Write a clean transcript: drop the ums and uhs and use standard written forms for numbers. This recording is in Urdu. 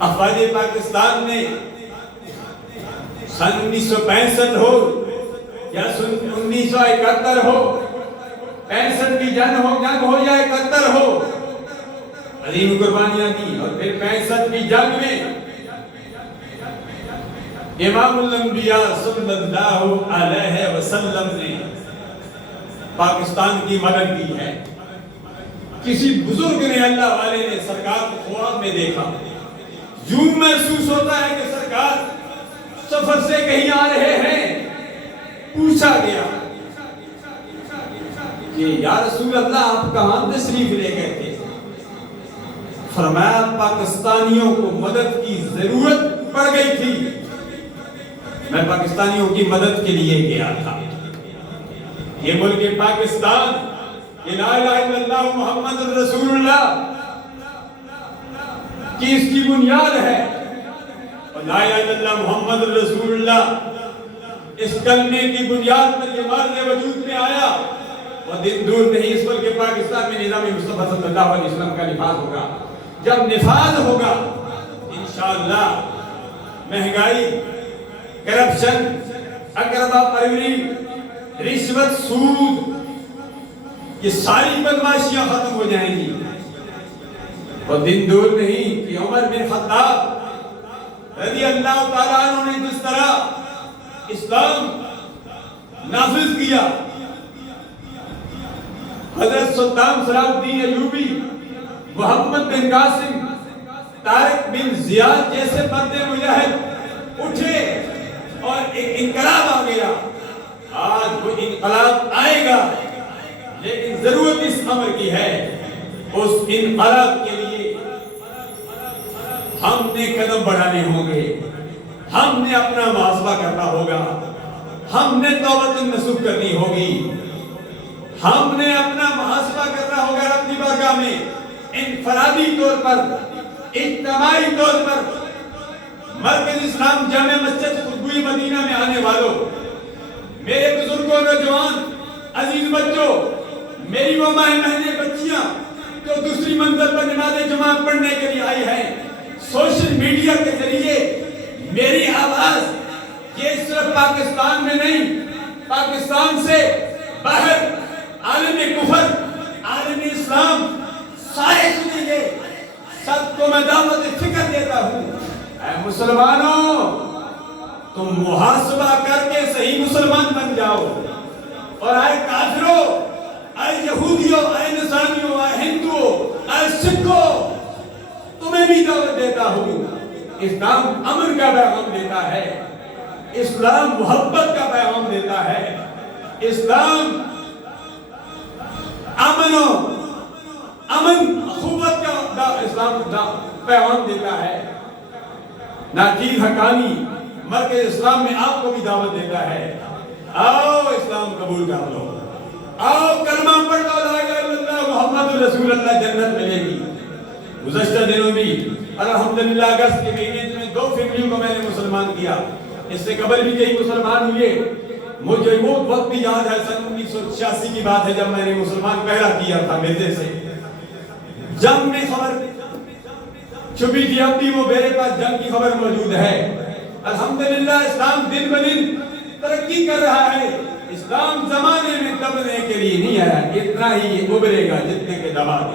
افواج پاکستان نے سن 1965 ہو یا سن 1971 ہو، 65 کی جنگ ہو یا 71 ہو، عظیم قربانیاں دی، اور پھر 65 کی جنگ میں امام الانبیاء صلی اللہ علیہ وسلم نے پاکستان کی مدد کی ہے۔ کسی بزرگ نے، اللہ والے نے سرکار کو خواب میں دیکھا، یوں محسوس ہوتا ہے کہ سرکار سفر سے کہیں آ رہے ہیں۔ پوچھا گیا کہ یا رسول اللہ آپ کہاں تشریف لے گئے تھے؟ فرمایا پاکستانیوں کو مدد کی ضرورت پڑ گئی تھی، میں پاکستانیوں کی مدد کے لیے گیا تھا۔ یہ ملک پاکستان، یہ لا الہ الا اللہ محمد رسول اللہ کی اس کی بنیاد ہے، اور لا الہ الا اللہ محمد رسول اللہ اس کلمے کی بنیاد پر یہ مرد وجود میں آیا، اور دن دور نہیں اس ملک پاکستان میں نظام مصطفیٰ صلی اللہ علیہ وسلم کا نفاذ ہوگا۔ جب نفاذ ہوگا انشاءاللہ مہنگائی، کرپشن، اقربا پروری، رشوت، سود، یہ ساری بدماشیاں ختم ہو جائیں گی، اور دن دور نہیں کہ عمر بن خطاب رضی اللہ تعالیٰ عنہ نے جس طرح اسلام نافذ کیا، حضرت سلطان صلاح الدین ایوبی، محمد بن قاسم، طارق بن زیاد جیسے مرد مجاہد اٹھے اور ایک انقلاب آ گیا۔ آج وہ انقلاب آئے گا، لیکن ضرورت اس امر کی ہے، اس انقلاب کے لیے ہم نے قدم بڑھانے ہوں گے، ہم نے اپنا محاسبہ کرنا ہوگا، ہم نے توبۃ النصوح کرنی ہوگی، ہم نے اپنا محاسبہ کرنا ہوگا اپنی بارگاہ میں، انفرادی طور پر، اجتماعی طور پر۔ مرکز اسلام جامع مسجد خطبہ مدینہ میں آنے والوں، میرے بزرگوں، نوجوان، عزیز بچوں، میری وہ ماہ مہینے بچیاں جو دوسری منزل پر نماز جماعت پڑھنے کے لیے آئی ہیں، سوشل میڈیا کے ذریعے میری آواز یہ صرف پاکستان میں نہیں، پاکستان سے باہر عالم کفر، عالم اسلام سارے سنیں گے۔ سب کو میں دعوت فکر دیتا ہوں، اے مسلمانوں، تم محاسبہ کر کے صحیح مسلمان بن جاؤ، اور اے کافروں، اے یہودیوں، اے نصرانیوں، اے ہندوؤں، اے سکھوں، تمہیں بھی دعوت دیتا ہوں۔ اسلام امن کا پیغام دیتا ہے، اسلام محبت کا پیغام دیتا ہے، اسلام امن اخوت کا اسلام پیغام دیتا ہے۔ ناچیز حقانی مرکز اسلام میں آپ کو بھی دعوت دیتا ہے، آؤ اسلام قبول کر لو، آؤ کلمہ پڑھ لو، لا الہ الا اللہ محمد رسول اللہ، جنت ملے گی۔ گزشتہ دنوں بھی الحمدللہ اگست کے مہینے میں 2 فیملیوں کو میں نے مسلمان کیا، اس سے قبل بھی کئی مسلمان ہوئے۔ مجھے وہ وقت بھی یاد ہے، سن 1986 کی بات ہے، جب میں نے مسلمان پہلا کیا تھا مرزے سے۔ جنگ میں خبر چھپی تھی، اب بھی وہ میرے پاس جنگ کی خبر موجود ہے۔ الحمدللہ اسلام دن بدن ترقی کر رہا ہے۔ اسلام زمانے میں دبنے کے لیے نہیں آیا، اتنا ہی ابھرے گا جتنے کے دبا دے۔